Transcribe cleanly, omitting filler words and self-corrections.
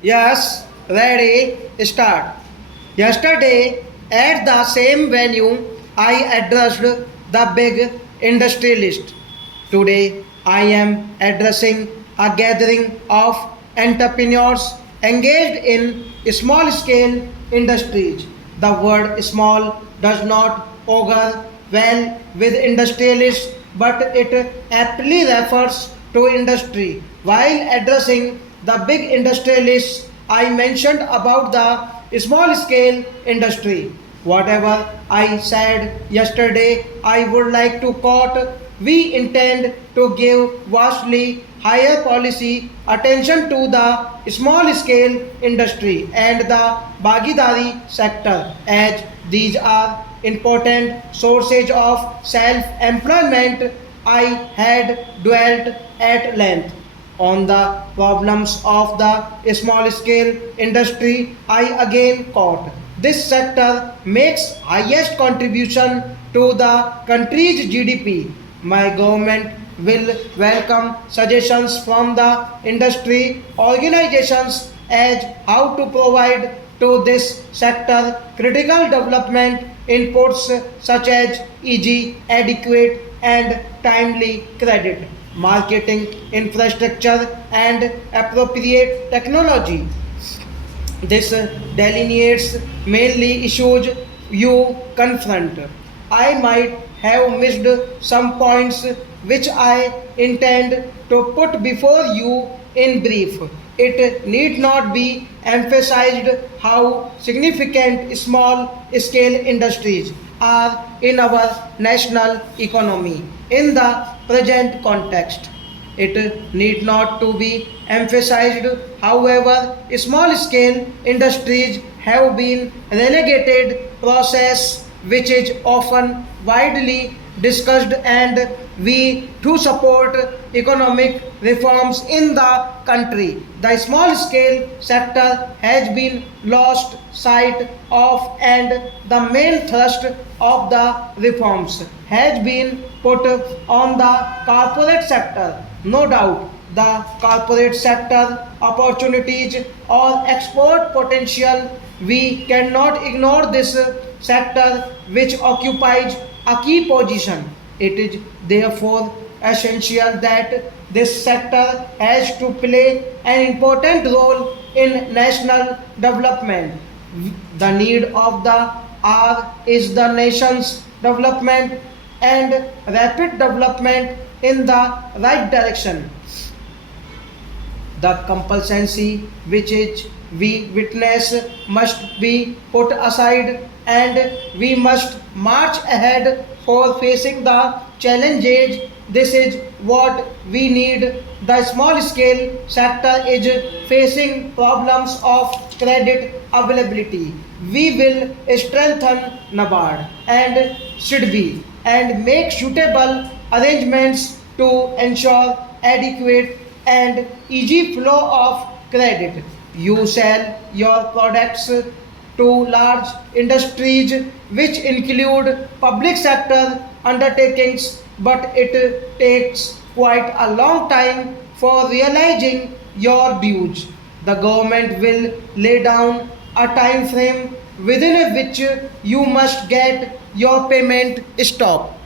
Yes, ready, start. Yesterday, at the same venue, I addressed the big industrialist. Today, I am addressing a gathering of entrepreneurs engaged in small scale industries. The word small does not augur well with industrialists, but it aptly refers to industry. While addressing the big industrialists, I mentioned about the small scale industry. Whatever I said yesterday, I would like to quote. We intend to give vastly higher policy attention to the small scale industry and the Bhagidari sector, as these are important sources of self employment. I had dwelt at length on the problems of the small scale industry. I again quote, this sector makes highest contribution to the country's GDP. My government will welcome suggestions from the industry organizations as how to provide to this sector critical development inputs such as e.g. adequate and timely credit, marketing infrastructure and appropriate technology. This delineates mainly issues you confront. I might have missed some points which I intend to put before you in brief. It need not be emphasized how significant small scale industries are in our national economy in the present context. It need not to be emphasized, however, small scale industries have been relegated process which is often widely discussed, and we to support economic reforms in the country. The small scale sector has been lost sight of, and the main thrust of the reforms has been put on the corporate sector. No doubt, the corporate sector opportunities or export potential, we cannot ignore this sector which occupies a key position. It is therefore essential that this sector has to play an important role in national development. The need of the hour is the nation's development and rapid development in the right direction. The compulsancy which is we witness must be put aside, and we must march ahead for facing the challenges. This is what we need. The small scale sector is facing problems of credit availability. We will strengthen NABARD and SIDBI and make suitable arrangements to ensure adequate and easy flow of credit. You sell your products to large industries which include public sector undertakings, but it takes quite a long time for realizing your dues. The government will lay down a time frame within which you must get your payment stop.